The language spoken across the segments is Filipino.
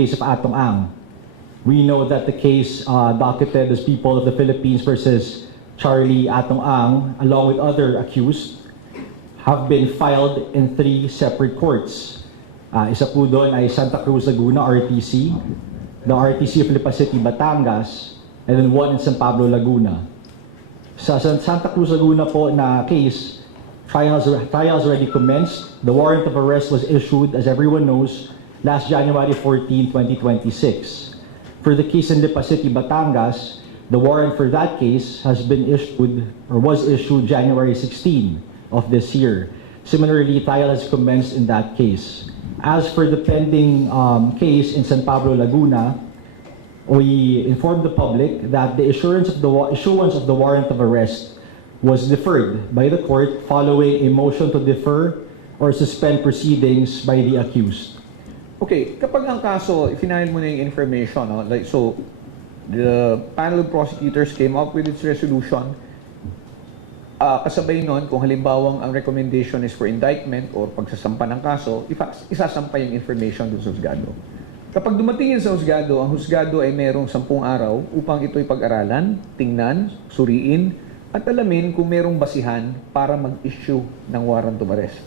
case of Atong Ang. We know that the case docketed as People of the Philippines versus Charlie Atong Ang, along with other accused, have been filed in 3 separate courts. Isa po doon ay Santa Cruz, Laguna, RTC, the RTC of Lipa City, Batangas, and then one in San Pablo, Laguna. Sa Santa Cruz, Laguna po na case, trial has already commenced. The warrant of arrest was issued, as everyone knows, last January 14, 2026. For the case in Lipa City, Batangas, the warrant for that case has been issued, or was issued, January 16 of this year. Similarly, trial has commenced in that case. As for the pending case in San Pablo, Laguna, we informed the public that the issuance of the warrant of arrest was deferred by the court following a motion to defer or suspend proceedings by the accused. Okay, kapag ang kaso, ifinail mo na yung information, no? Like, so, the panel of prosecutors came up with its resolution. Kasabay nun, kung halimbawang ang recommendation is for indictment or pagsasampa ng kaso, isasampa yung information dun sa husgado. Kapag dumating yun sa husgado, ang husgado ay merong 10 araw upang ito'y pag-aralan, tingnan, suriin, at alamin kung merong basihan para mag-issue ng warrant of arrest.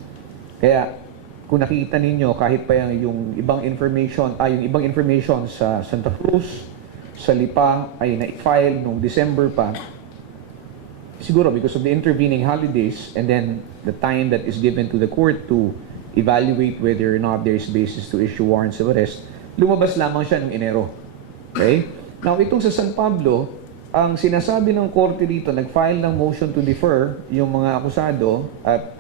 Kaya, kung nakikita ninyo, kahit pa yung ibang information sa Santa Cruz, sa Lipa ay na-file noong December pa, siguro because of the intervening holidays and then the time that is given to the court to evaluate whether or not there is basis to issue warrants of arrest, lumabas lamang siya noong Enero. Okay? Now, itong sa San Pablo, ang sinasabi ng korte dito, nag-file ng motion to defer yung mga akusado at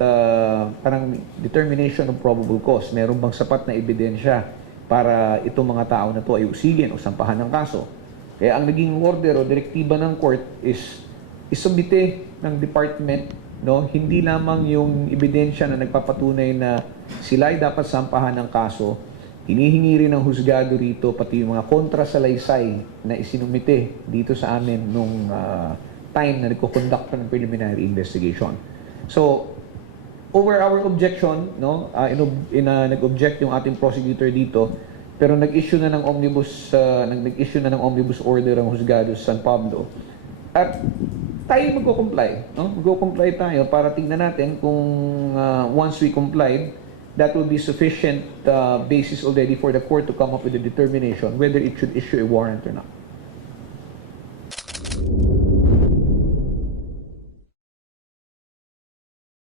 parang determination of probable cause. Meron bang sapat na ebidensya para itong mga tao na to ay usigin o sampahan ng kaso. Kaya ang naging order o direktiba ng court is isubmite ng department, no, hindi lamang yung ebidensya na nagpapatunay na sila ay dapat sampahan ng kaso, hinihingi rin ng husgado rito pati yung mga kontrasalaysay na isinumite dito sa amin nung time na nagko-conduct pa ng preliminary investigation. So, over our objection, no, nag-object yung ating prosecutor dito, pero nag-issue na ng omnibus order ang husgado sa San Pablo. At tayo magko-comply, no? Magko-comply tayo para tingnan natin kung once we complied, that will be sufficient basis already for the court to come up with a determination whether it should issue a warrant or not.